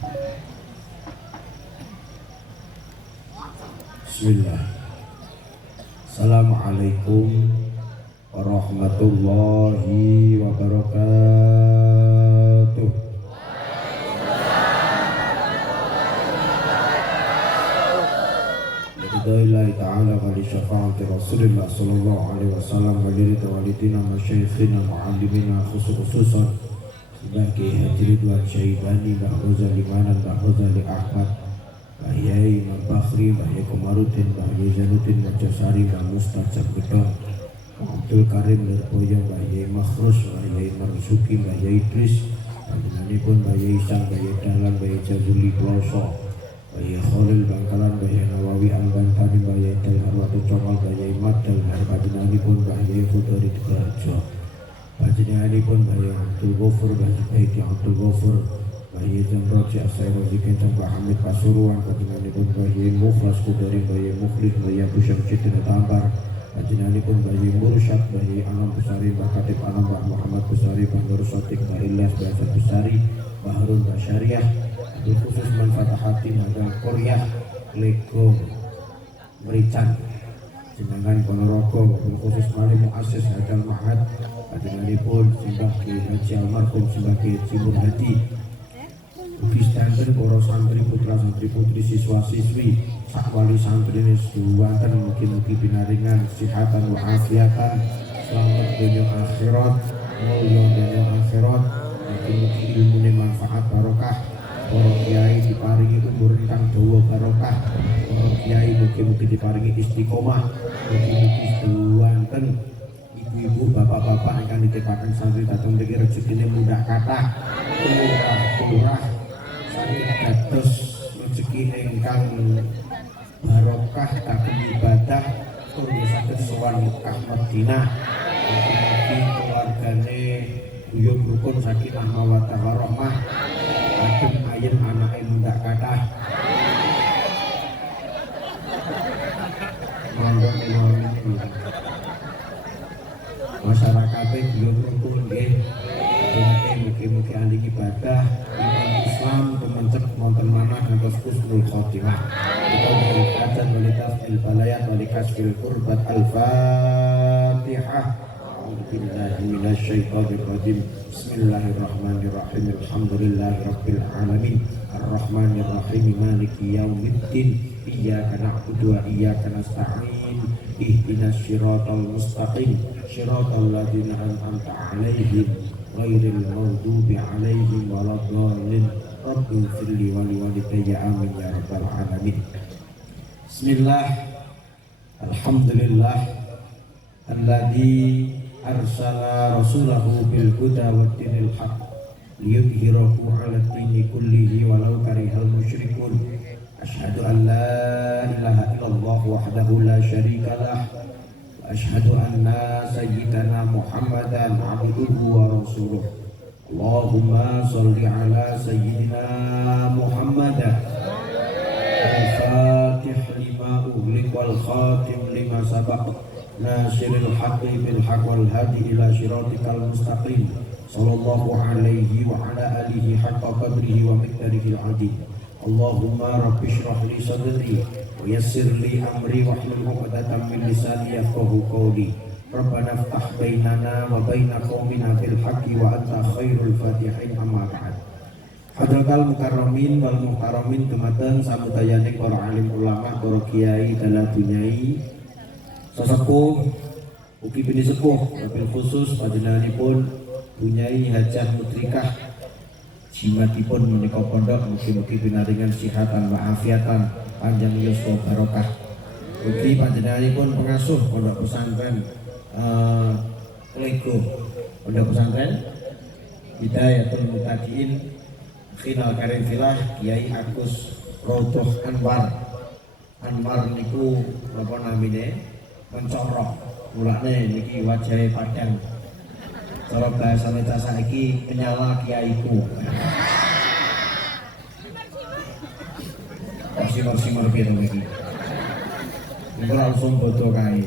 Bismillah. Assalamualaikum warahmatullahi wabarakatuh. Billahi ta'ala wa li syafa'ati Rasulillah sallallahu alaihi wasallam wa li walidina masyayikhina muallimina khususan sebagai hadirin wa syahidani Mbah Ghazali Manan, Mbah Ghazali Ahmad, Mbah Yai Imam Bakhri, Mbah Yai Komarudin, Mbah Yai Zainuddin Majasari, Mbah Mustajab Gedong, Mbah Abdul Karim Lirboyo, Mbah Yai Makhrus, Mbah Yai Marzuki, Mbah Yai Idris, panjenenganipun Mbah Yai Sang, Mbah Yai Dahlan, Mbah Yai Jazuli Kloso, Mbah Yai Khalil Bangkalan, Mbah Yai Nawawi Al-Bantani, Mbah Yai Dalhar Watu Comal, Mbah Yai Madal, panjenenganipun Mbah Yai Khudari Digarjo, panjenenganipun Mbah Yai Abdul Ghafur, Mbah Yai Abdul Ghafur, Mbah Yai Jamroji Asyaroji Kencang, Mbah Hamid Pasuruan, panjenenganipun Mbah Yai Mukhlas Kudari, Mbah Yai Mukhlis, Mbah Yai Abu Syamsuddin Tambar, panjenenganipun Mbah Yai Mursyad, Mbah Yai Anam Besari, Mbah Katib Anam, Mbah Muhammad Besari, Mbah Nur Sotik, Mbah Ilyas, Mbah Hasan Besari, Mbah Harun Basyariah, Abdul Khusus Manfaat Hati, Mbah Koryah, Lego Merican, jenengan Ponorogo, Abdul Khusus Mali Muassis Hadal Mahad, panjenenganipun Simbah Ki Haji Almarhum Simbah Ki Haji Hadi, ugi sedanten para santri putra santri putri siswa siswi sak wali santri suwanten mugi-mugi pinaringan kesehatan wa afiatan, selamat dunia akhirat, mulya dunia akhirat, mugi-mugi ilmune manfaat barokah, para kiai diparingi umur ingkang dawa barokah, para kiai mugi-mugi diparingi istiqomah, mugi-mugi suwanten ibu-ibu bapak-bapak ingkang nitipake santri dhateng mriki rezekine mundak kathah, murah dados rezeki ingkang barokah kagem ibadah tur saged sowan Mekah Madinah, mugi keluargane guyub rukun sakinah mawaddah warahmah, kagem ayen anake mundak kathah. Masyarakate guyub rukun nggih, mugi-mugi ahli ibadah Islam temencep wonten manah ngantos husnul khotimah. Kita beri hajat walitas il-balayat walikasfil kurbat al-fatihah. A'udzubillahi minasyaitonir rajim. Bismillahirrahmanirrahim. Alhamdulillahi rabbil alamin. Ar-rahmanir rahim. Maliki yaumiddin. Iyyaka na'budu wa iyyaka nasta'in. Ihdinas siratal mustaqim. Siratal ladzina an'amta 'alaihim ghairil maghdubi 'alaihim waladdallin. Rabbil firli wali walidayya amin ya rabbal alamin. Bismillah. Alhamdulillah alladzi arsala rasulahu bil huda wad dinil haq liyudhhirahu 'ala ad-dini kullihi walau karihal musyrikun. Asyhadu an la ilaha illallah wahdahu la syarika lah wa asyhadu anna sayyidana Muhammadan 'abduhu wa rasuluh. Allahumma salli ala sayyidina Muhammad al-fatih lima ughliq wal khatim lima sabaq nasiril haqqi bil haqq wal hadi ila siratikal mustaqim sallallahu alaihi wa ala alihi haqqa qadrihi wa miqdarihi al-'azim. Allahumma rabbi shrah li sadri wa yassir li amri wahlul 'uqdatam min lisani yafqahu qawli. Rabbana ftah bainana wa baina qaumina bil haqqi wa anta khairul fatihin, amma ba'd. Hadratal mukarramin wal mukarramin dumateng samudayane para alim ulama, para kiai dalam dunyai sesepuh ugi bini sepuh, wabil khusus panjenenganipun dunyai hajah mutrikah jimatipun menika pondok, mugi-mugi pinaringan sihatan wa afiatan, panjang yuswa barokah. Ugi panjenenganipun pengasuh pondok pesantren Lego, pondok pesantren Hidayatul Muttaqin Khinal Karim Filah, Kiai Agus Rodoh Anwar niku apa namine mencorok, mulane niki wajahe padang. Cara bahasane saiki penyala kiaiku. Simar-simar piro iki. Niku langsung bodo kae.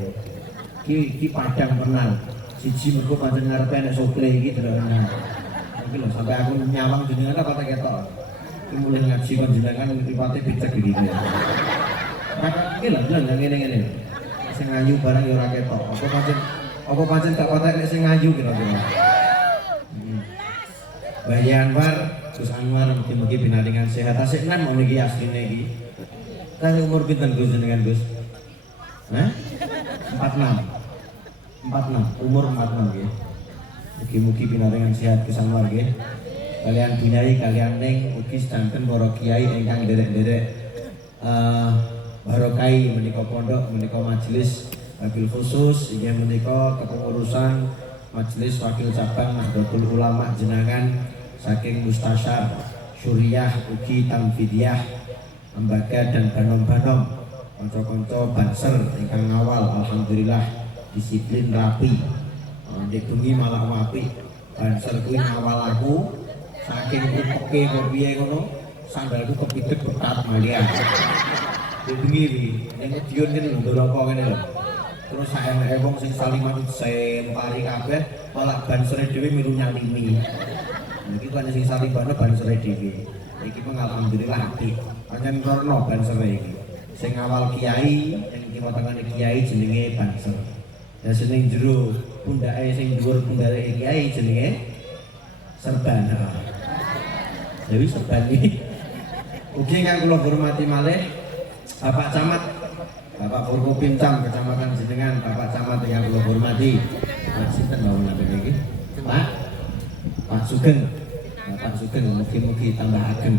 Ki padang kenal. Siji mergo pancen ngarepe nek sople iki delok. Iki lho sampai aku nyawang jenengan apa tak ketok. mulai ngaji panjenengan mripate becek iki. Maka iki lho ngene-ngene. Sing ngayu barang ya ora ketok. Apa pancen gak patek nek sing ngayu kira-kira. Bayi Anwar, Gus Anwar mugi-mugi binaringan sehat. Asik kan mau niki asline iki. Kasih umur pinten Gus jenengan Gus? Hah? 46. Umur 46 nggih. Mugi-mugi binaringan sehat Gus Anwar nggih. Kalian Bunyai, kalian Ning, ugi sedanten para kiai ingkang derek-derek barokai menika pondok, menika majelis wabil khusus, inggih menika kepengurusan majelis wakil cabang Nahdlatul Ulama jenengan saking Mustasyar, Syuriah, ugi Tamfidiyah, Lembaga dan Banom-banom, kanca-kanca Banser ingkang ngawal alhamdulillah disiplin rapi. Ndek bengi malah apik. Banser kuwi ngawal aku saking upeke kok piye ngono, sandalku kepidhek berkat malian. Bengi iki ning Madiun kene lho Ndoroko kene lho. Terus saeneke wong sing saliman sempari kabeh malah bansere dhewe milu nyalimi. Iki kan sing salibane bansere dhewe. Iki mung alhamdulillah apik. Pancen karena bansere iki. Sing awal kiai, sing kiwa tengene kiai jenenge banser. Ya sing jero pundake sing dhuwur pundake kiai jenenge serbana. Jadi serban iki. Ugi kang kula hormati malih Bapak Camat, Bapak Forkopimcam Kecamatan Jenengan, Bapak Camat yang kula hormati. Pak sinten mawon namine iki? Pak Sugeng. Bapak Sugeng mugi-mugi tambah ageng.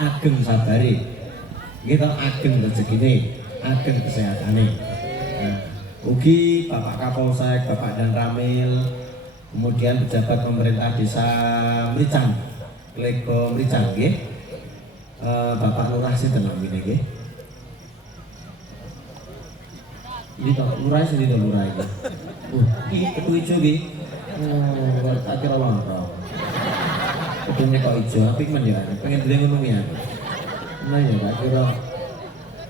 Ageng sabare. Nggih to ageng rezekine, ageng kesehatane. Ugi Bapak Kapolsek, Bapak Dan Ramil, kemudian pejabat pemerintah desa Mricang, Lego Mricang nggih. Bapak Lurah sinten namine nggih? Ini toh lurah sing itu lurah iki. Iki ketu ijo iki. Tak kira lontong. Ketune kok ijo, apik men ya. Pengen dhewe ngono ya. Nah ya tak kira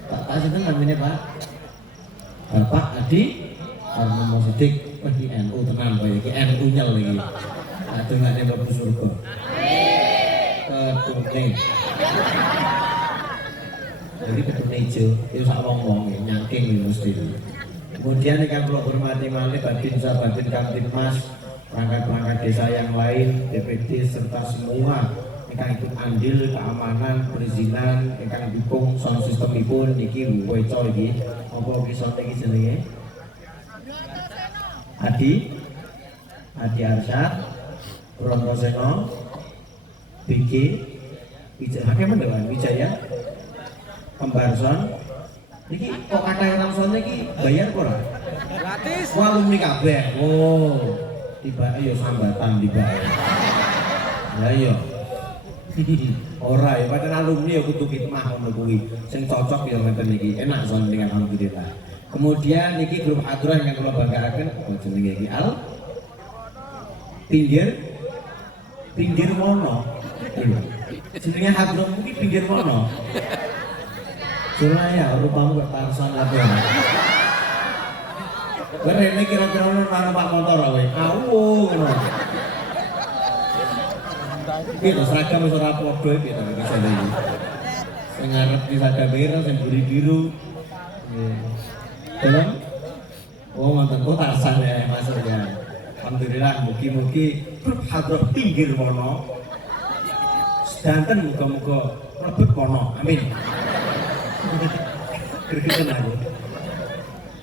tak sinten namine Pak? Bapak Adi Armono Sidik, iki NU tenan kowe iki NU nyel iki. Aduh nek mlebu surga. Ketune. Jadi ketune ijo, itu sak wong-wong nyangking mesti. Kemudian yang kula hormati malih Babinsa, Babin Kamtibmas, perangkat-perangkat desa yang lain, DPD serta semua ingkang ikut andil keamanan, perizinan, ingkang dukung sound systemipun niki weco iki. Apa bisa iki jenenge? Adi Arsyad, Bronto Seno, BG, Wijaya, Wijaya, Pembarson. Niki kok kathah orang sono iki bayar ora? Gratis. Wah, alumni kabeh. Oh, tiba ya sambatan dibayar. Lah iya. Ora ya, pancen alumni ya kudu khidmah ngono kuwi. Sing cocok ya ngeten iki. Enak son dengan alhamdulillah. Kemudian niki grup Adroh yang kula banggaken apa jenenge iki? Al Pinggir Mono. Jenenge Adroh iki pinggir mono. Suraya rupamu kok Tarsan apa. Kowe rene kira-kira ono Pak motor kowe. Awu ngono. Iki lho seragam wis ora padha iki to iki sing iki. Sing ngarep di seragam merah sing biru. Nggih. Oh, mantan kok Tarsan ya maksudnya. Alhamdulillah mugi-mugi Hadroh pinggir mono. Sedanten muga-muga mlebet kono. Amin. Gergeten aku.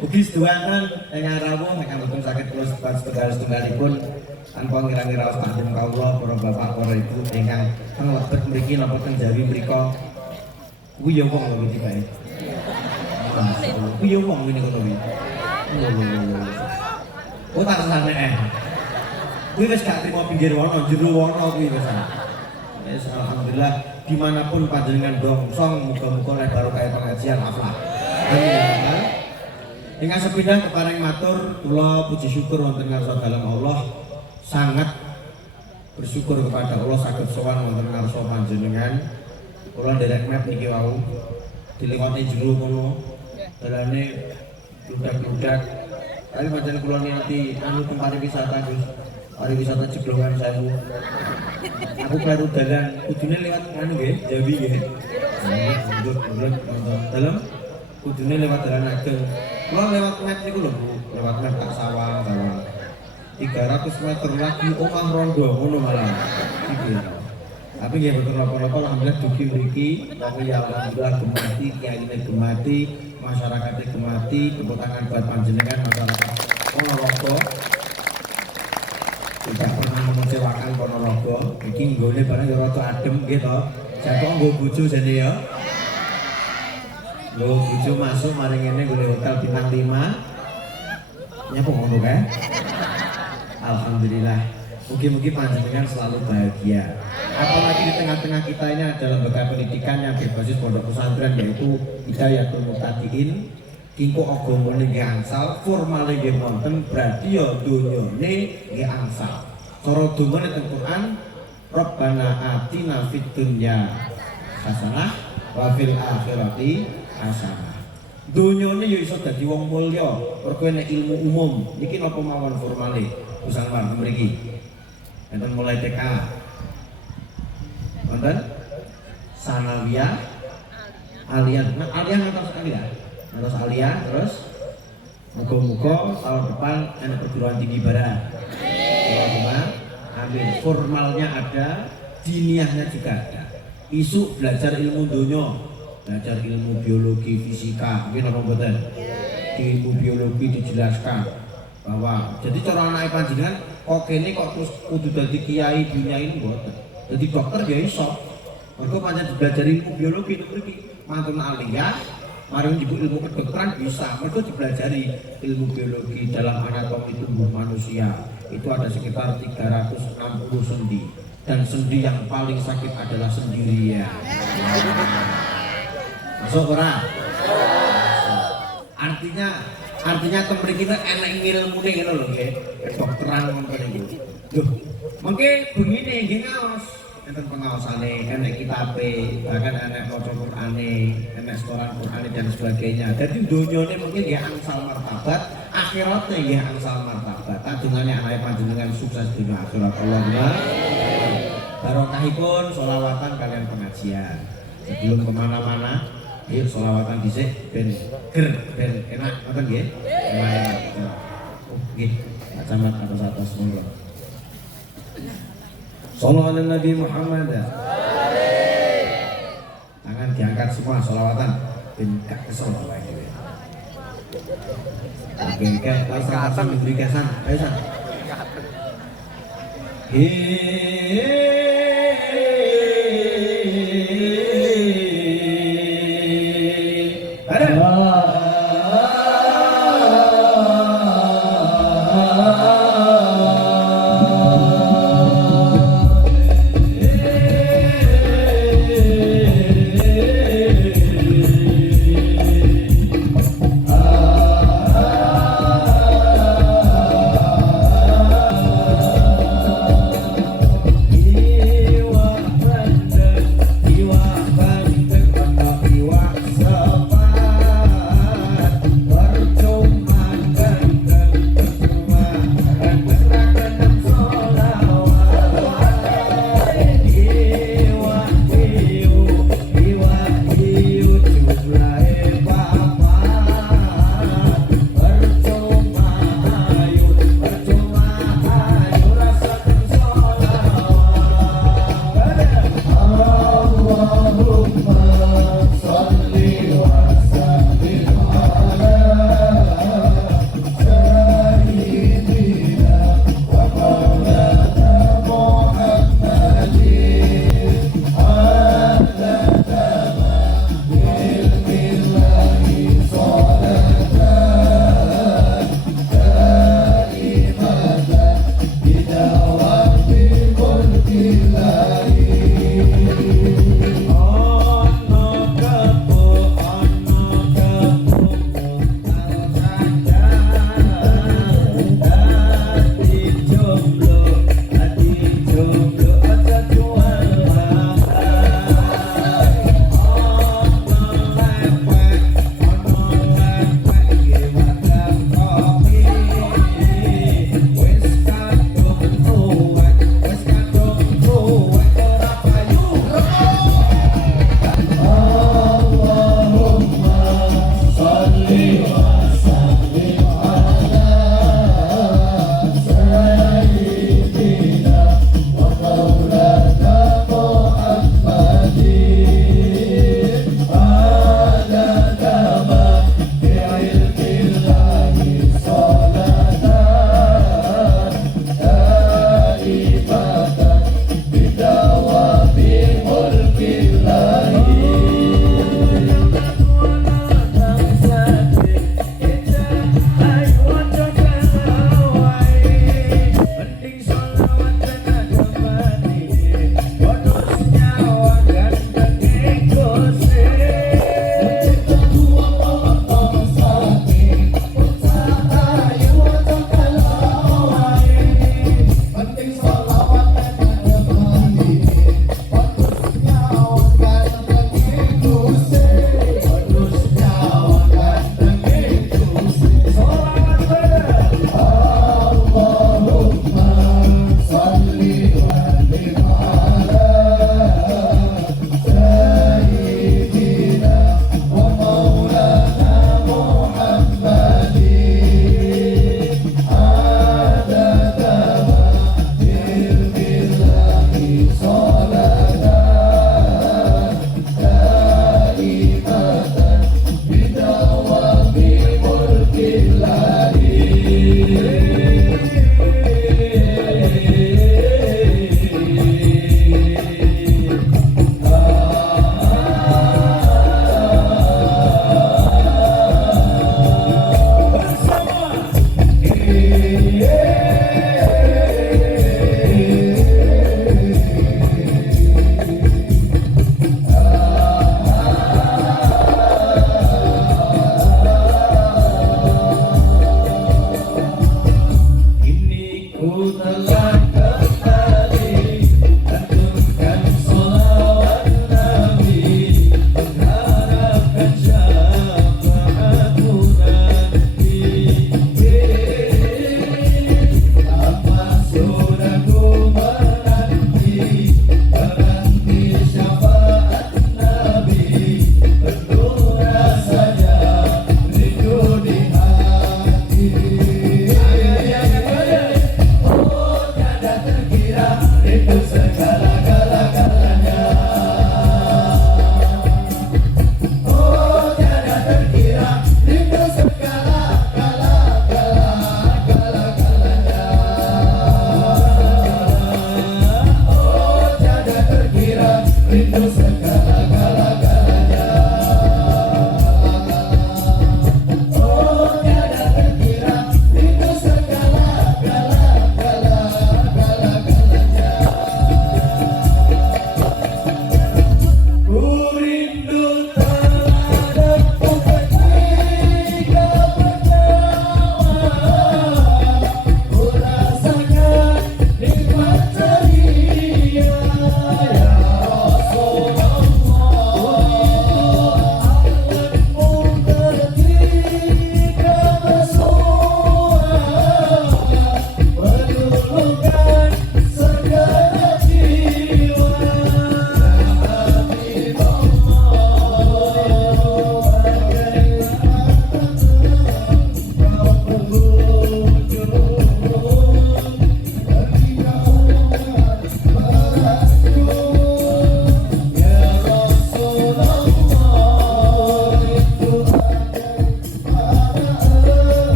Ugi seduanten ingkang rawuh ingkang boten saged kula sebat setunggalipun tanpa ngira-ngira takdim kawula para bapak para ibu ingkang teng lebet mriki napa teng Jawi mriku. Kuwi ya wong lho iki bae. Kuwi ya wong ngene kono kuwi. Oh tak sane kuwi wis gak trimo pinggir wono, jero wono kuwi wis. Wis alhamdulillah dimanapun panjenengan dongsong muga-muga lek barokah pengajian aflah. Amin. Ingkang sepindah kepareng matur kula puji syukur wonten ngarsa dalem Allah, sangat bersyukur kepada Allah saged sowan wonten ngarsa panjenengan. Kula nderek map niki wau dilewati jero kono dalane bludak-bludak. Tapi pancen kula niati anu tempat wisata Gus. pariwisata Jeglongan Sewu. Aku kleru dalan, kudune lewat anu nggih, Jawi nggih. Mundur nonton dalam, kudune lewat dalan ageng. Kula lewat met niku lho Bu, lewat met tak sawang. 300 meter lagi omah rondo ngono malah. Iki. Tapi nggih boten napa-napa alhamdulillah dugi mriki, tapi ya alhamdulillah gemati, kiyaine gemati, masyarakatnya gemati, tepuk tangan buat panjenengan masyarakat Ponorogo. Tidak pernah mengecewakan Ponorogo. Iki nggone barang ya rada adem nggih to. Jatuh nggo bojo jane ya. Nggo bojo masuk mari ngene nggone hotel bintang 5. Nyapa ngono kae? Alhamdulillah. Mugi-mugi panjenengan selalu bahagia. Apalagi di tengah-tengah kita ini ada lembaga pendidikan yang berbasis pondok pesantren yaitu Hidayatul Muhtadin. Kingko agamane nggih angsal, formale nggih wonten, berarti ya donyane nggih angsal. Cara dongane teng Quran, Rabbana atina fid dunya hasanah wa fil akhirati hasanah. Donyane ya iso dadi wong mulya, mergo nek ilmu umum. Niki napa mawon formale? Usang mar mriki. Enten mulai TK. Wonten sanawiyah, aliyah. Nah, aliyah ngantos aliyah. Terus aliyah, terus muga-muga tahun depan anak perguruan tinggi barat. Allahumma amin. Formalnya ada, diniahnya juga ada. Isu belajar ilmu dunia, belajar ilmu biologi, fisika, mungkin apa mboten? Di ilmu biologi dijelaskan bahwa jadi cara anak panjenengan kok kene kok terus kudu dadi kiai dunia ini mboten. Jadi dokter ya iso. Mergo pancen belajar ilmu biologi itu mriki mantun aliyah. Mari ibu ilmu kedokteran bisa, mereka dipelajari ilmu biologi dalam anatomi tubuh manusia. Itu ada sekitar 360 sendi. Dan sendi yang paling sakit adalah sendirian. Masuk ora? Artinya temen kita enak ilmune ngono lho nggih. Kedokteran ngoten niku. Duh, mengke begini nggih ngaos. Enten pengaosane, enek kitabe, bahkan enek maca Qur'ane, enek setoran Qur'ane dan sebagainya. Jadi donyane mungkin ya angsal martabat, akhiratnya ya angsal martabat. Kadungane anak panjenengan sukses dunia akhirat. Allahumma barokahipun sholawatan kalian pengajian. Sebelum kemana-mana, yuk sholawatan dhisik ben ger, ben enak ngoten nggih. Enak. Oh nggih, Pak Camat atas monggo. Sallallahu ala Nabi Muhammad. Tangan diangkat semua sholawatan. Ben gak kesel wae. Oke, kita langsung diberi kesan. Ayo san. Yeah.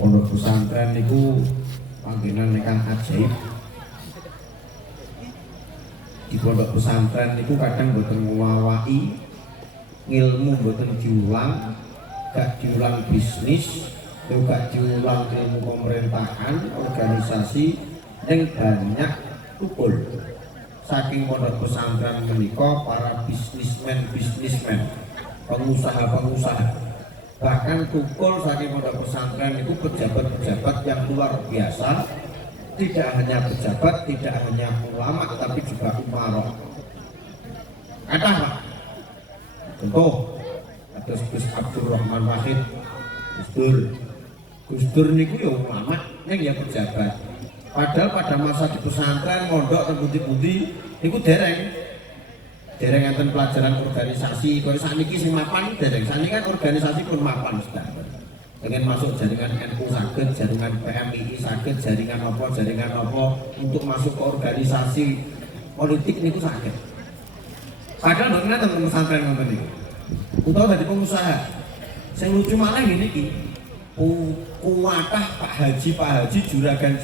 Pondok pesantren niku panggenan ingkang ajaib. Di pondok pesantren niku kadang boten ngwawaki ngilmu, boten diulang, gak diulang bisnis, gak diulang ilmu pemerintahan, organisasi, yang banyak tukul. Saking pondok pesantren menika para bisnismen, pengusaha, bahkan tukul saking pondok pesantren itu pejabat-pejabat yang luar biasa. Tidak hanya pejabat, tidak hanya ulama, tapi juga umara. Ada Pak? Contoh, ada Gus Abdurrahman Wahid, Gus Dur niku ya ulama, yang ya pejabat. Padahal pada masa di pesantren, mondok dan pundi-pundi itu dereng enten pelajaran organisasi. Kalau sakniki sing mapan dereng. Sakniki kan organisasi pun mapan sudah. Dengan masuk jaringan NU sakit, jaringan PMI sakit, jaringan apa untuk masuk ke organisasi politik niku sakit. Padahal mboten enten pesantren ngoten niku. Utawa dadi pengusaha. Sing lucu malah ngene iki. Kuwatah Pak Haji juragan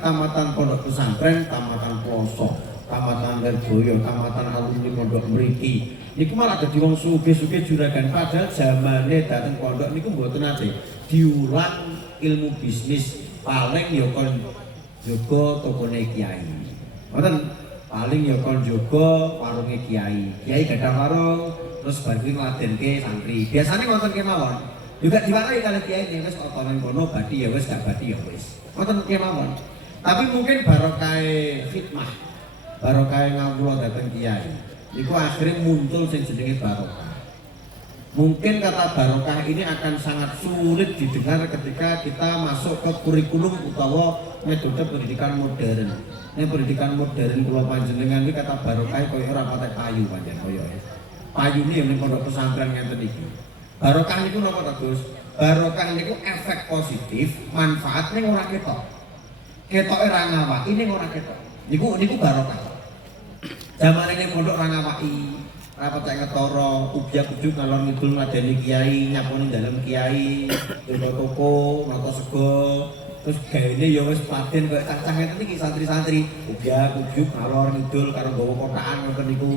tamatan pondok pesantren, tamatan pelosok, tamatan Lirboyo, tamatan alumni pondok mriki. Niku malah dadi wong sugih-sugih juragan padahal zamane dateng pondok niku mboten nate diulang ilmu bisnis paling ya kon jaga tokone kiai. Ngoten paling ya kon jaga warunge kiai. Kiai gadah warung terus bar kuwi ngladenke santri. Biasane wonten kemawon juga diwarai kali kiai ini wis otomen kono badi ya wis gak badi ya wis. Ngoten kemawon. Tapi mungkin barokah khidmah, barokah ngawula dateng kiai. Niku akhirnya muncul sing jenenge barokah. Mungkin kata barokah ini akan sangat sulit didengar ketika kita masuk ke kurikulum utawa metode pendidikan modern. Ini pendidikan modern kula panjenengan iki kata barokah koyo ora patek payu pancen koyo. Payu ini yang pondok pesantren ngenten iki. Barokah niku napa to, Gus? Barokah niku efek positif, manfaat ning ora ketok. Ketoke ra ngawaki ning ora ketok. Niku barokah. Zaman ini pondok ra ngawaki, ra patek ngetara, ubyak-ubyuk ngalor ngidul ngadeni kiai, nyaponi dalem kiai, njogo toko, nata sego. Terus gaene ya wis paten koyo cacah ngeten iki santri-santri, ubyak-ubyuk ngalor ngidul karo nggawa kotakan ngoten niku.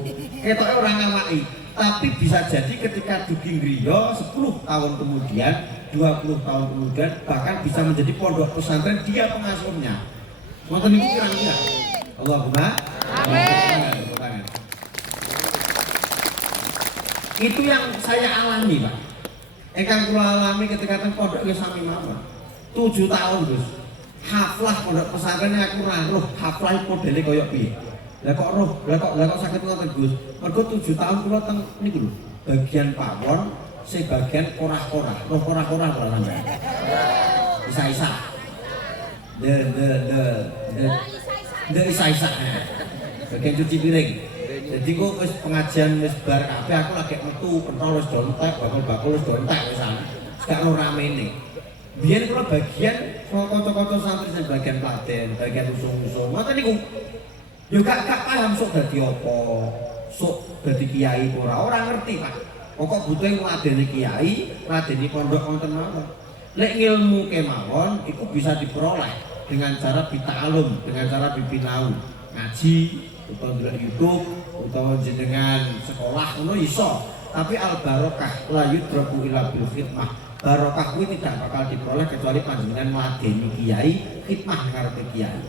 Ketoke ora ngawaki. Tapi bisa jadi ketika dugi griya 10 tahun kemudian, 20 tahun kemudian bahkan bisa menjadi pondok pesantren dia pengasuhnya. Ngoten niku kira-kira. Allahumma amin. Itu yang saya alami, Pak. Ingkang kula alami ketika teng pondok ya sami mawon. 7 tahun, Gus. Haflah pondok pesantren aku ora roh haflah modele koyo piye. Lah kok sakit ngoten Gus. Mergo 7 tahun kula teng niku lho. Bagian pawon, sing bagian korah-korah. Roh korah-korah ora sampeyan. Isa-isa. Isa-isa. Bagian cuci piring. Jadi kok wis pengajian wis bar kabeh aku lagi metu pentol wis dontek, bakul-bakul wis dontek wisan. Gak ono ramene. Biyen kula bagian kanca-kanca santri sing bagian Klaten, bagian usung-usung. Ngoten niku. Yo gak paham sok dadi apa, sok dadi kiai ora ngerti, Pak. Pokok butuh ngladeni kiai, ngladeni pondok wonten mawon. Lek ilmu kemawon iku bisa diperoleh dengan cara bita'alum, dengan cara bibinau, ngaji, utawa ndelok YouTube, utawa jenengan sekolah ngono iso. Tapi al barokah la yudraku ila bil khidmah. Barokah kuwi tidak bakal diperoleh kecuali panjenengan ngladeni kiai, khidmah ngarepe kiai.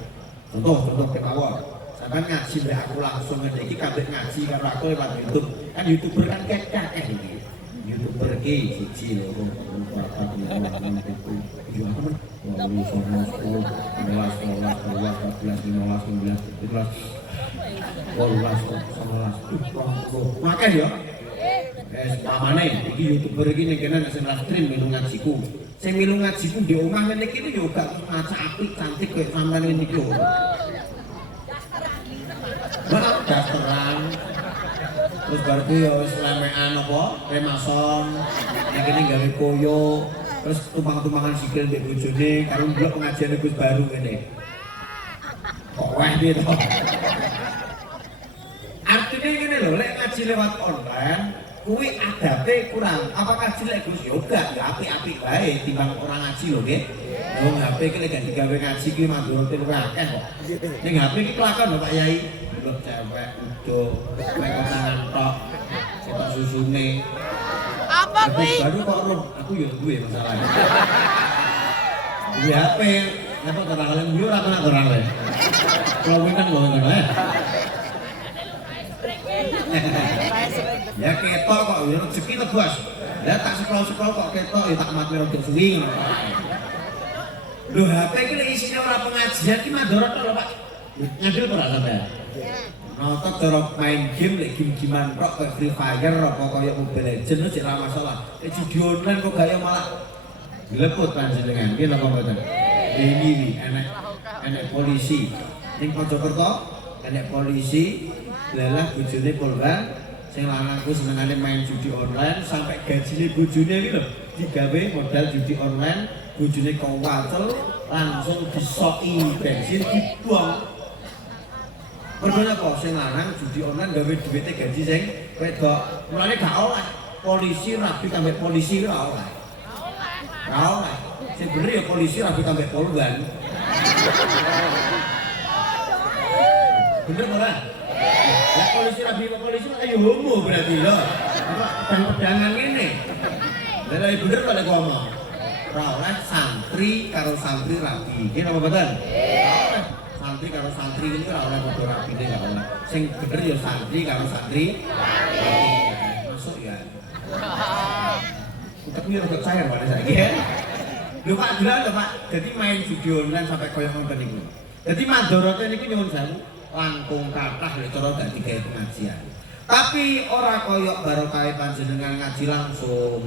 Contoh kemawon. Sampai ngaji mbak aku langsung ngedeki kabeh ngaji karo aku lewat YouTube. Kan YouTuber kan kakek iki. YouTuber iki siji loro 4 5 6 7 Makanya ya, pamane iki YouTuber iki ning kene sing live stream milu ngajiku. Sing milu ngajiku di omah ngene iki yo gak ngaca apik cantik koyo sampean ngene iki. Dasteran. Terus bar kuwi ya wis lemekan apa? Remason. Nek kene gawe koyo, terus tumpang-tumpangan sikil mbek bojone karo ndelok pengajian Gus Baru ngene. Kok weh piye to? Artinya ngene lho, lek ngaji lewat online, kuwi adabe kurang. Apakah jelek Gus? Ya enggak, ya apik-apik wae timbang orang ngaji lho nggih. Wong HP iki lek gak digawe ngaji ki mandorote luwih akeh kok. Ning HP iki kelakon lho Pak Yai. Delok cewek udo, mek tangan tok. Cetok susune. Apa kuwi? Baru kok roh, aku ya duwe masalahnya. Duwe HP, apa terang kalian yo ora kena terang le. Kalau winang lho ngono ya. Ya ketok kok ya rezeki to, Bos. Ya tak scroll-scroll kok ketok ya tak mati rodok suwi ngono. Lho HP iki lek isine ora pengajian ki mandorot lho Pak. Nyadil ora sampean? Nonton cara main game lek game-gamean kok kayak Free Fire apa kaya Mobile Legends wis ora masalah. Lek judi online kok gaya malah dileput panjenengan. Piye lho mboten? Ini enek enek polisi. Ning Mojokerto enek polisi lelah bojone korban sing lanang ku senengane main judi online sampai gajine bojone iki lho digawe modal judi online, bojone kewacel langsung disoki bensin dibuang. Mergo apa sing lanang judi online gawe duwite gaji sing wedok. Mulane gak oleh polisi rabi tambah polisi ora oleh. Ora oleh. Sing bener ya polisi rabi tambah polwan. Bener ora? Lah polisi rabi polisi ayo homo berarti lho. Pedang-pedangan ngene. Lah bener kok lek ngomong. Ora oleh santri karo santri rabi. Iki napa mboten? Santri karo santri ini ora oleh padha rapine gak oleh. Sing bener ya santri karo santri. Masuk ya. Tapi ora percaya pada saiki ya. Lho Pak jelas lho Pak. Jadi main judi online sampai koyo ngoten niku. Jadi mandorote niku nyuwun sewu langkung kathah lek cara dak digawe pengajian. Tapi ora koyo barokah panjenengan ngaji langsung.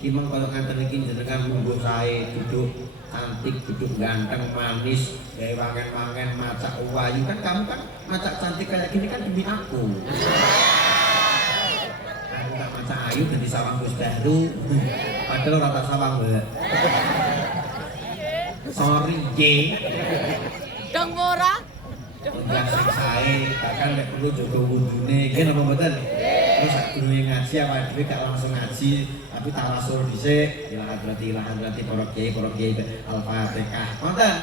Kimeng koyo ngaten iki jenengan munggo sae duduk cantik, duduk ganteng, manis, gawe wangen-wangen, macak wayu kan kamu kan macak cantik kayak gini kan demi aku. Aku tak macak ayu jadi sawang Gus Bahru. Padahal rata sawang mbak. Sorry J. Dong ora. Biasa sae, bahkan lek perlu jaga wudune, nggih napa mboten? Terus sak durunge ngaji apa dhewe gak langsung ngaji, tapi tawasul dhisik, ilahan berarti para kiai Al-Fatihah. Ngoten.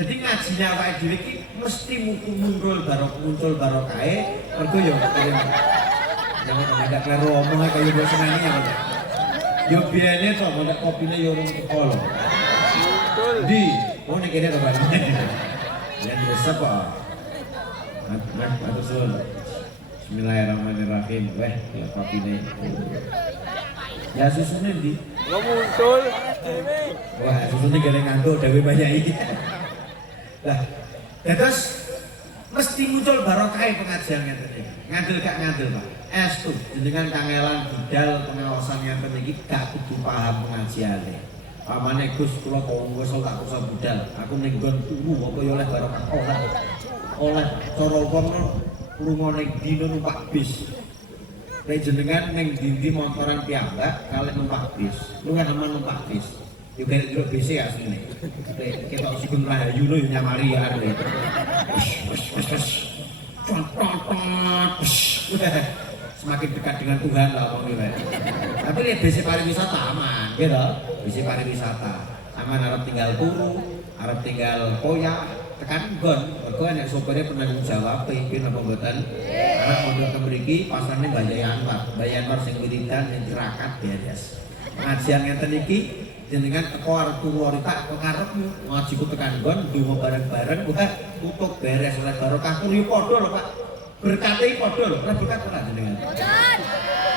Jadi ngajine awake dhewe iki mesti muncul barokahe, mergo ya jangan ada kleru omong kaya biasa nani ya. Yo biyene to mondok kopine yo urung teko lho. Di, oh nek kene to Pak. Ya biasa kok. Matur Bismillahirrahmanirrahim. Weh, ya kopine. Ya susune ndi? Yo muncul. Wah, susune gene ngantuk dewe banyak iki. Lah, terus mesti muncul barokah pengajian ngeten iki. Ngandel gak ngandel, Pak. Estu jenengan kangelan budal pengawasan ngeten iki gak kudu paham pengajiane. Pamane Gus kula konggo tak usah budal. Aku ning nggon turu apa ya oleh barokah oleh cara wong lungone dino numpak bis. Nek jenengan ning ndi motoran piyambak kalih numpak bis. Lu kan aman numpak bis. Yo kene bis ya asline. Ketok Sugeng Rahayu lho nyamari ya arep. Semakin dekat dengan Tuhan lah ngomongnya. Tapi lihat BC pariwisata aman, gitu. BC pariwisata aman, arep tinggal turu, arep tinggal koyak, tekan gon. Mergo enek sopirnya penanggung jawab, pimpin apa mboten. Anak mondok mriki pasarne Mbah Anwar sing wiridan ning Tirakat beres. Pengajian ngeten iki jenengan teko arep turu tak pengarepmu ngajiku tekan gon ndonga bareng-bareng udah tutup beres oleh barokah kuwi padha lho Pak. Berkati padha lho, ora berkat ora jenengan.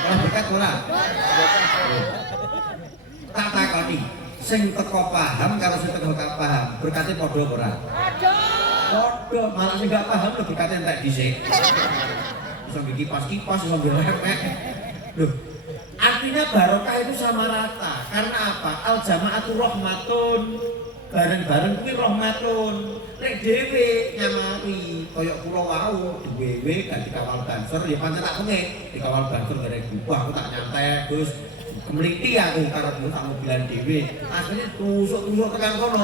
Ora berkat ora. Tak takoni, sing teko paham karo sing teko gak paham, berkati padha ora? Padha, malah sing gak paham lho berkati entek dhisik. Iso kipas-kipas iso ngerek. Loh, artinya barokah itu sama rata. Karena apa? Al jamaatu rahmatun. Bareng-bareng kuwi rahmatun. Nek dhewe nyamari kaya kula wau dhewe gak dikawal banser ya pancen tak pengen dikawal banser garek gubah aku tak nyantai Gus kemliti aku karepku tak mobilan dhewe asline tusuk-tusuk tekan kono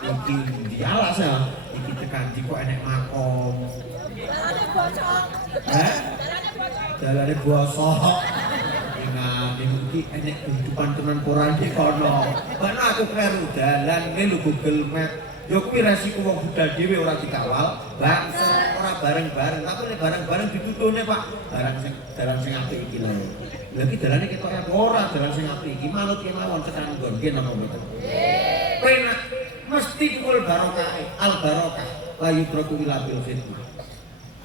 iki dialas ya iki tekan di kok enek makom dalane bosok dalane bosok iki enek kehidupan tenan koran di kono mana aku kleru dalan ngene lho Google Map. Ya kuwi resiko wong budal dhewe ora dikawal, bangsa ora bareng-bareng, tapi nek bareng-bareng ditutune Pak, dalan sing apik iki lho. Lha iki dalane ketok ora dalan sing apik iki, manut kemawon tekan nggon nggih napa mboten. Penak mesti kumpul barokah, al barokah, la yudraku ila bil fitnah.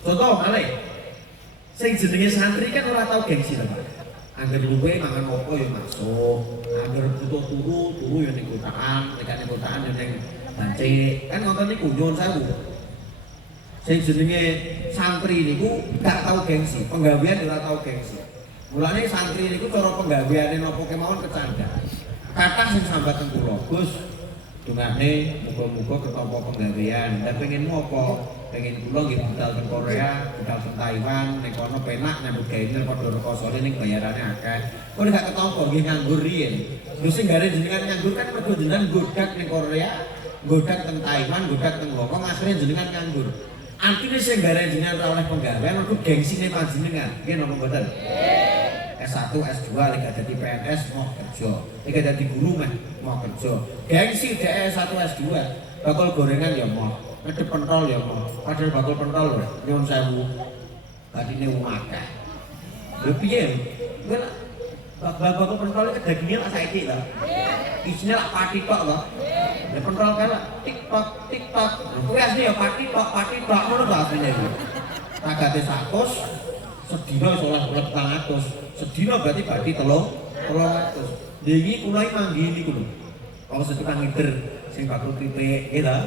Contoh malih. Sing jenenge santri kan ora tau gengsi lho Pak. Angger luwe mangan opo ya masuk, angger butuh turu ya ning kotaan, nek kotaan ya ning bancik kan ngoten niku nyuwun sewu. Sing jenenge santri niku gak tau gengsi, penggawean ora tau gengsi. Mulane santri niku cara penggaweane napa kemawon kecandha. Kathah sing sambatan kula, Gus, Dungane muga-muga ketampa penggawean. Lah pengen apa? Pengen kula nggih budal teng Korea, budal teng Taiwan, ning kono penak nyambut gawe padha rekosane ning bayarane akeh. Kok gak ketampa nggih nganggur riyen. Lho sing gare jenengan nganggur kan mergo jenengan godak ning Korea, godak teng Taiwan, godak teng Hongkong, akhirnya jenengan nganggur. Artinya sing gare jenengan ora oleh penggawean mergo gengsine panjenengan. Nggih napa mboten? S1, S2, lek dadi PNS mau kerja, lek dadi guru mah mau kerja. Gengsi dhek S1, S2, bakal gorengan ya mau, ngedep pentol ya mau. Padahal bakal pentol lho, nyuwun sewu. Badine wong akeh. Lho piye? Bakal pentol iki dagingnya lak saiki lho. Isine lak pati tok lho. Lek pentol kae lak TikTok, TikTok. Kuwi asli ya pati tok, ngono to asline iki. Tagate 100 sedina iso oleh 400. Sedina berarti badi 300. Niki kula iki manggi niku lho. Kalau setukang ngider sing bakul kripik nggih ta.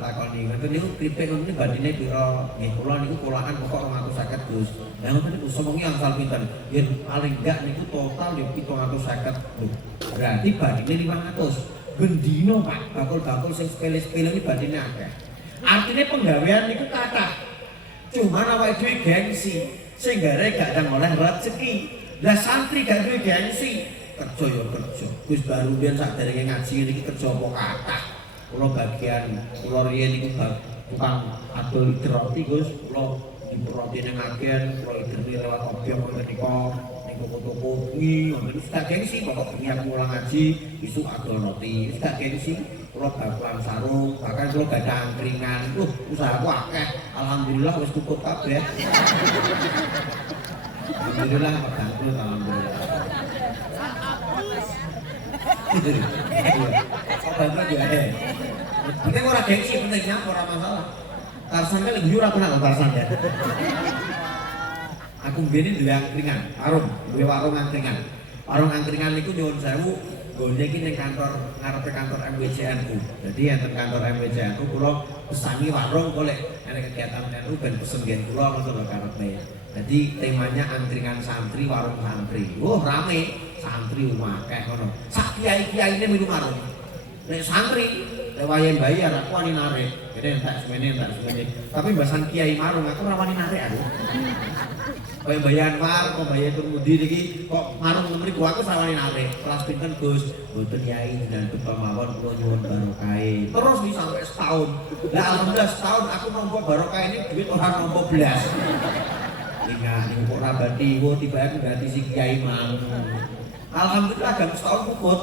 Takoni ngoten niku kripik niku badine pira? Nggih kula niku kulaan pokok 250 Gus. Lah ngoten niku semongi angsal pinten? Yen paling enggak niku total yo 750. Berarti badine 500. Bendino Pak, bakul-bakul sing sepele-sepele iki badine akeh. Artinya penggawean niku kathah. Cuman awake dhewe gengsi. Sing gare gak ndang oleh rezeki. Lah santri gak duwe gengsi, kerja ya kerja. Gus baru biyen sakderenge ngaji niki kerja apa kathah. Kula bagian kula riyen niku tukang adol roti Gus, kula roti ning agen, kula ideni lewat obyek menika ning toko-toko kuwi, ngoten wis gak gengsi pokok bengi aku mulang ngaji, isuk adol roti, wis gak gengsi. Kula bakulan sarung, bahkan kula gadah angkringan. Usahaku akeh. Alhamdulillah wis cukup kabeh. Alhamdulillah bangkrut alhamdulillah. Kok bangkrut ya? Penting ora gengsi, pentingnya ora masalah. Tarsan kan lebih ora kenal Tarsan ya. Aku mbene duwe angkringan, duwe warung angkringan. Warung angkringan niku nyuwun sewu, gone iki ning kantor ngarepe kantor MWCNU. Jadi enten kantor MWCNU kula pesani warung kok lek ana kegiatan NU ben pesen gen kula ngoten lho karepe. Jadi temanya angkringan santri, warung santri. Rame, santri akeh ngono. Sak kiai-kiaine minum warung. Nek santri, lek wayahe bayar aku wani narik. Kene entek semene. Tapi mbasan kiai marung aku ora wani narik aku. Kaya bayar war, kok bayar turmudi niki kok marung mriku aku ora wani narik. Kelas pinten Gus? Mboten Kyai dan betul mawon kula nyuwun barokah. Terus nih sampai setahun. Lah alhamdulillah setahun aku nampa barokah ini duit ora nampa blas. Ingat niku kok ora bati tiba aku ganti si Kiai mang. Alhamdulillah gak setahun puput.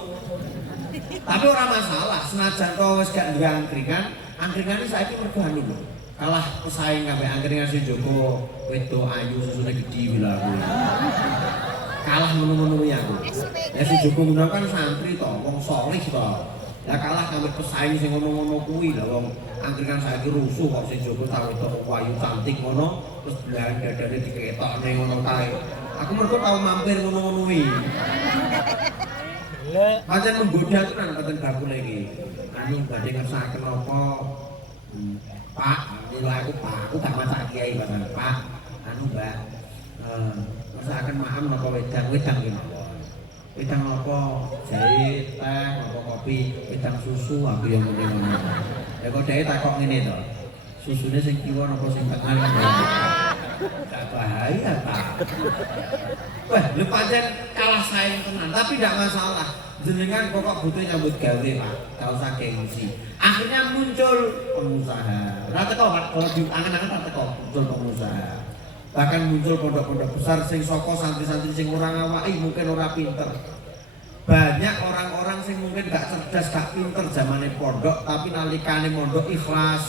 Tapi ora masalah, senajan kok wis gak duwe angkringan iki saiki mergo anu lho. Kalah pesaing kabeh angkringan sing Joko wedok ayu susune gedhi lho aku. Kalah ngono-ngono ya aku. Ya si Joko ngono kan santri to, wong saleh to. Lah kalah karo pesaing sing ngono-ngono kuwi lho wong angkringan saiki rusuh kok sing Joko tau wedok ayu cantik ngono terus belahan dadane diketokne ngono kae. Aku mergo tau mampir ngono-ngono kuwi. Pancen menggoda tenan pancen bakul iki. Anu badhe ngersakaken apa? Pak, nilai aku gak masak kiai pancen Pak. Anu Mbak, ngersakaken maham napa wedang iki mawon. Wedang apa? Jahe, teh, apa kopi, wedang susu aku yang ngene-ngene. Ya kok dhek takok ngene to. Susune sing kiwa napa sing tengah? Gak bahaya Pak. Wah, lu pancen kalah saing tenan, tapi gak masalah. Jenengan pokok butuh nyambut gawe Pak, gak usah gengsi. Akhirnya muncul pengusaha. Ora teko Pak, kalau di angan-angan ora teko muncul pengusaha. Bahkan muncul pondok-pondok besar sing saka santri-santri sing ora ngawaki mungkin ora pinter. Banyak orang-orang sing mungkin gak cerdas, gak pinter zamane pondok, tapi nalikane mondok ikhlas.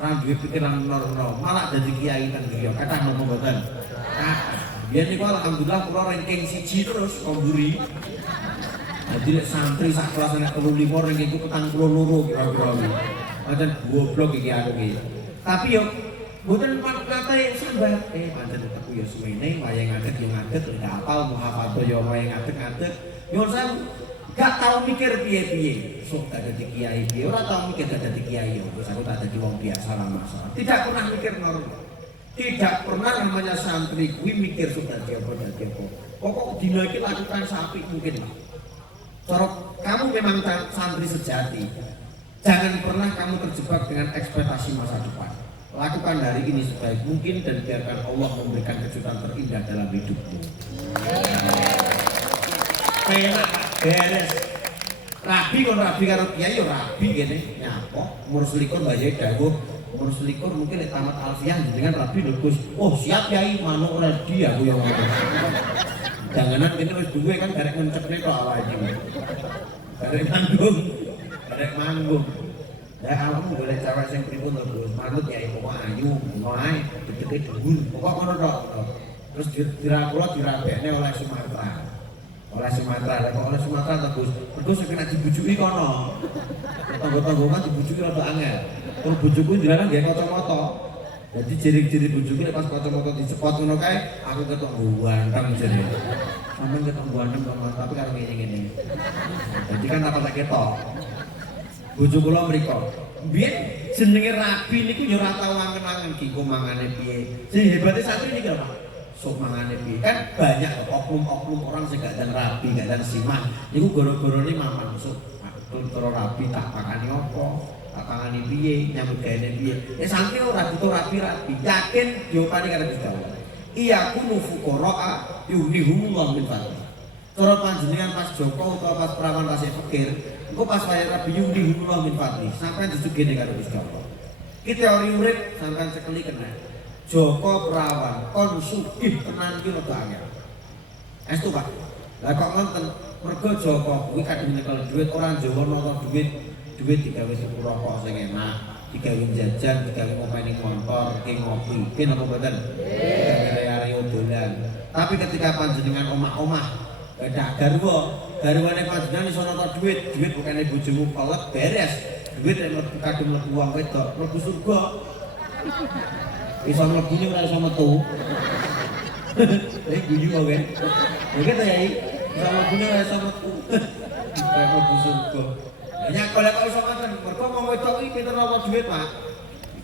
Ora duwe pikiran loro-loro, malah dadi kiai ten griya. Kathah napa mboten? Biyen niku alhamdulillah kula ranking 1 terus komburi. Jadi santri sak kelas nek 35 ranking ku 42 kira-kira. Pancen goblok iki aku iki. Tapi yo mboten kate sambat. Pancen tetep yo semene wayang ngadeg yo ngadeg, ndak hafal muhafadzah yo wayang ngadeg. Yo sampe gak tau mikir piye-piye. Sok tak dadi kiai piye, ora tau mikir tak dadi kiai yo. Terus aku tak dadi wong biasa lah masalah. Tidak pernah mikir normal. Tidak pernah namanya santri kuwi mikir sok dadi apa. Pokok dina iki lakukan sapi mungkin. Cara kamu memang santri sejati. Jangan pernah kamu terjebak dengan ekspektasi masa depan. Lakukan hari ini sebaik mungkin dan biarkan Allah memberikan kejutan terindah dalam hidupmu. Enak, beres. Rabi kon rabi karo kiai yo rabi kene nyapa umur selikur bayi dawuh umur selikur mungkin nek tamat alfiah dengan rabi lho Gus. Oh siap kiai manuk ready aku yo ngono. Janganan kene wis duwe kan garek mencepne kok awake iki. Garek manggung. Ya awakmu golek cewek sing pripun to Gus? Manut kiai kok ayu, wae dedeke dhuwur. Pokok ngono tok. Terus dirabekne oleh Sumatera. Oleh Sumatera, kok oleh Sumatera to Gus? Mergo sing kena dibujuki kono. Tangga-tangga kan dibujuki rada angel. Terus bojoku ndilarang nggih kacamata. Jadi ciri-ciri bojoku nek pas kacamata dicepot ngono kae, aku ketok ganteng jare. Sampeyan ketok ganteng Mas, tapi karo ngene-ngene. Jadi kan apa tak ketok. Bojo kula mriko. Biyen jenenge rabi niku ya ora tau angen-angen ki kok mangane piye. Sing hebate santri niki lho Pak. Sok mangane piye. Kan banyak oknum-oknum orang sing gak dan rabi, gak dan siman. Niku goro-gorone maman sok tur rabi tak pakani opo, tak pakani piye, nyambut gaene piye. Santri ora butuh rabi-rabi. Yakin diopani karo Gusti Allah. Iya kunu fuqara yughnihumullah min fadli. Cara panjenengan pas Joko utawa pas Prawan pas Fakir, engko pas kaya rabi yughnihumullah min fadli, sampean disugihne karo Gusti Allah. Ki teori urip sampean sekeli kena. Joko Prawan kon sugih tenan ki rada angel. Estu Pak. Lah kok ngoten, mergo Joko kuwi kadung nyekel dhuwit ora Jawa nata dhuwit digawe tuku rokok sing enak, digawe jajan, digawe ngopeni motor, ki ngopi. Ki napa mboten? Area dolan. Tapi ketika panjenengan omah-omah ada garwane panjenengan iso nata dhuwit bukane bojomu kolot beres. Dhuwit nek kadung mlebu wong wedok, mlebu surga. Iso mlebune ora iso metu. Lek guyu wae. Oke ta Yai? Iso mlebune ora iso metu. Kayak mlebu surga. Nyak golek kok iso ngoten. Mergo wong wedok iki pinter napa dhuwit, Pak.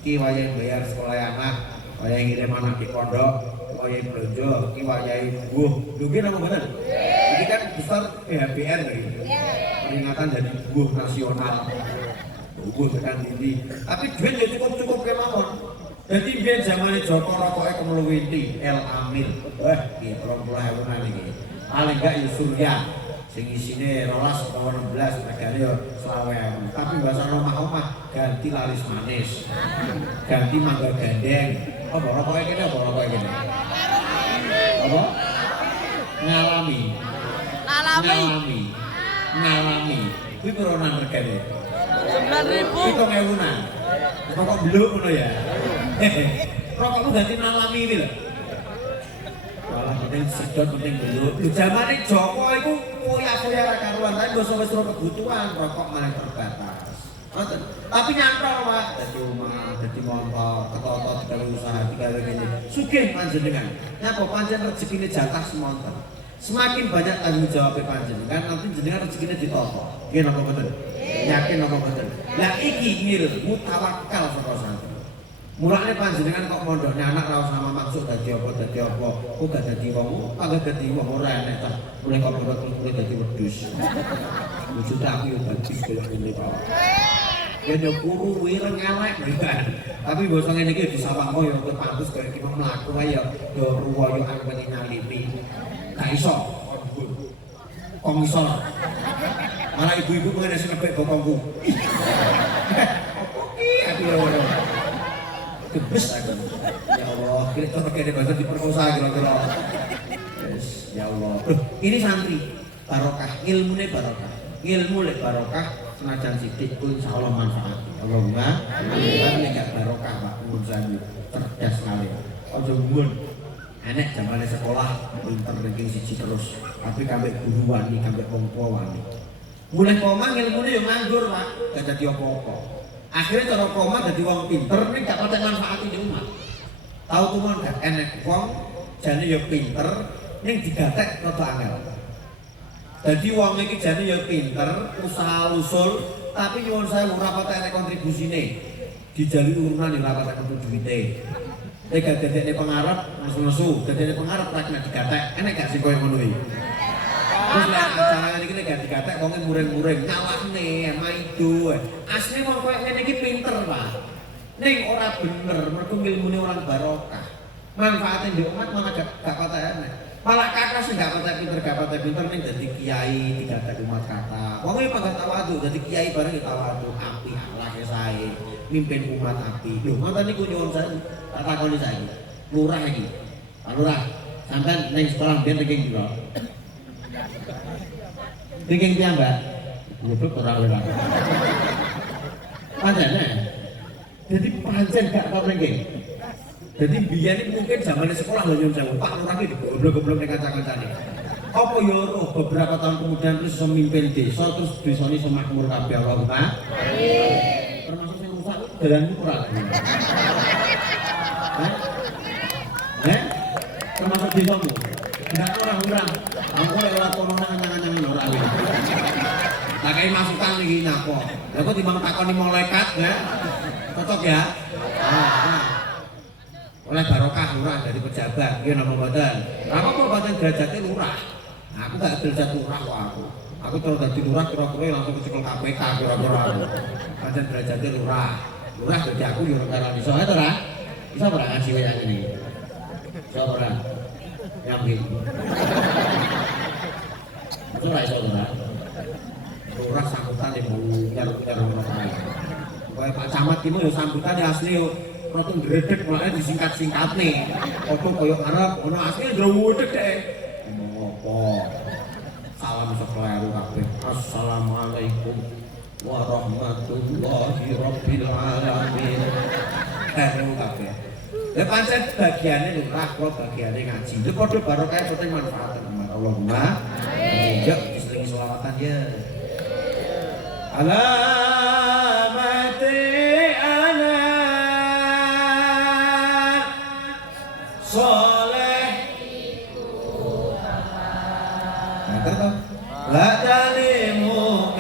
Iki wayahe bayar sekolah anak, wayahe ngirim anak di pondok, wayahe belanja, iki wayahe buh. Lho ki napa mboten? Iki kan besar PHBN iki. Peringatan dari buh nasional. Buh tekan tinggi. Tapi duit ya cukup kemawon. Jadi biar zaman Joko rokoknya kemeluwinti El Amir, wah, ini 30.000-an ini. Paling enggak ya Surya, sing isine 12 atau 16, regane ya 20.000. Tapi bahasa omah-omah ganti laris manis, ganti mangga gandeng. Apa rokoknya kene? Apa rokoknya kene? Apa? Ngalami. Kuwi peronan regane. 9.000. 7.000-an. Rokok belum ngono ya. Rokokmu ganti nalami ini lho. Walah penting sedot penting belum. Lho zamane Joko iku foya-foya ra karuan, tapi basa wis kebutuhan rokok malah terbatas. Tapi nyantol Pak, dadi omah, dadi motor, ketata digawe usaha, digawe ngene. Sugih panjenengan. Nyapa panjenengan rezekine jatah semonten. Semakin banyak tanggung jawab panjenengan, nanti jenengan rezekine ditata. Nggih napa mboten? Yakin napa mboten? Lah iki ngilmu tawakal saka santri. Mulane panjenengan kok mondokne anak ra usah maksud dadi apa. Kok gak dadi wong, gak dadi wong ora enek ta. Mulai kok kulit dadi wedhus. Wujud aku yo dadi golek ngene Pak. Kene kuru wireng elek kan. Tapi basa ngene iki disawangno yo pantes kaya iki mlaku ae yo ruwoyo angkene nyaliti. Gak iso. Kok iso. Malah ibu-ibu pengen nasi nebek bokongku. Apa iki? Gebes aku. Ya Allah, kita pakai bahasa diperkosa kira-kira. Yes, ya Allah. Ini santri barokah, ilmune barokah. Ilmu lek barokah senajan sithik pun insyaallah manfaat. Allahumma amin. Nek barokah Pak Munzani cerdas sekali. Aja mbun. Enek zamane sekolah pinter ranking 1 terus, tapi kabeh guru wani, kabeh wong tua wani. Mulai koma ilmune yo nganggur Pak, gak dadi apa-apa. Akhirnya cara koma dadi wong pinter ning gak patek manfaati di umat. Tahu tuh mon gak enek wong jane yo pinter ning digatek rada angel. Dadi wong iki jane yo pinter, usaha usul, tapi nyuwun sewu ora patek enek kontribusine. Dijali urunan ora patek kudu duwite. Nek gak dadekne pengarep, nesu-nesu, dadekne pengarep ra kena digatek. Enek gak sing koyo ngono iki? Terus lek acara iki nek dikatek wong muring-muring nyawakne maido. Asli wong koyo ngene iki pinter, Pak. Ning ora bener mergo ilmune orang barokah. Manfaate ndek umat malah gak patah enak. Malah kata sing gak patah pinter ning dadi kiai digatek umat kata. Wong iki pangkat tawadu dadi kiai bareng tawadu api akhlake sae, mimpin umat api. Lho, ngoten niku nyuwun saya tak takoni saiki. Lurah iki. Pak Lurah, sampean ning sekolah biyen ranking piro? Ranking piyambak? Goblok ora lurah. Pancene. Jadi pancen gak tau ranking. Jadi biyen iki mungkin zaman sekolah lho nyuwun sewu. Pak Lurah iki goblok-goblok ning kanca-kancane. Apa ya roh beberapa tahun kemudian terus iso mimpin desa terus desane iso makmur kabeh Allahumma. Amin. Termasuk sing rusak dalan ora. Termasuk desamu. Enggak orang-orang. Aku ora kono nang-nang ora. Lah kae masukan iki napa? Lah kok timbang takoni malaikat ya. Cocok ya? Oleh barokah lurah dari pejabat, nggih napa mboten? Apa mboten derajate lurah? Aku gak derajat lurah kok aku. Aku terus dadi lurah kira-kira langsung kecekel KPK kira-kira aku. Pancen derajate lurah. Lurah dadi aku yo ora iso to ora? Iso ora ngaji wae ngene iki. Iso ora? Nyambi. Iso ora iso ora? Lurah sambutan mau nyar-nyar ngono kae. Kaya Pak Camat iki yo sambutane asli yo rotung dredeg mulane disingkat-singkatne. Apa kaya arep ono asli ndrawudeg dek. Apa? Salam sekeleru kabeh. Assalamualaikum warahmatullahi rabbil alamin. Karo kabeh. Lah pancen bagiane lurah kok bagiane ngaji. Itu padha barokah penting manfaat umat Allahumma. Amin. Yuk diselingi selawatan ya. Alamati ana soleh iku apa? Badalimu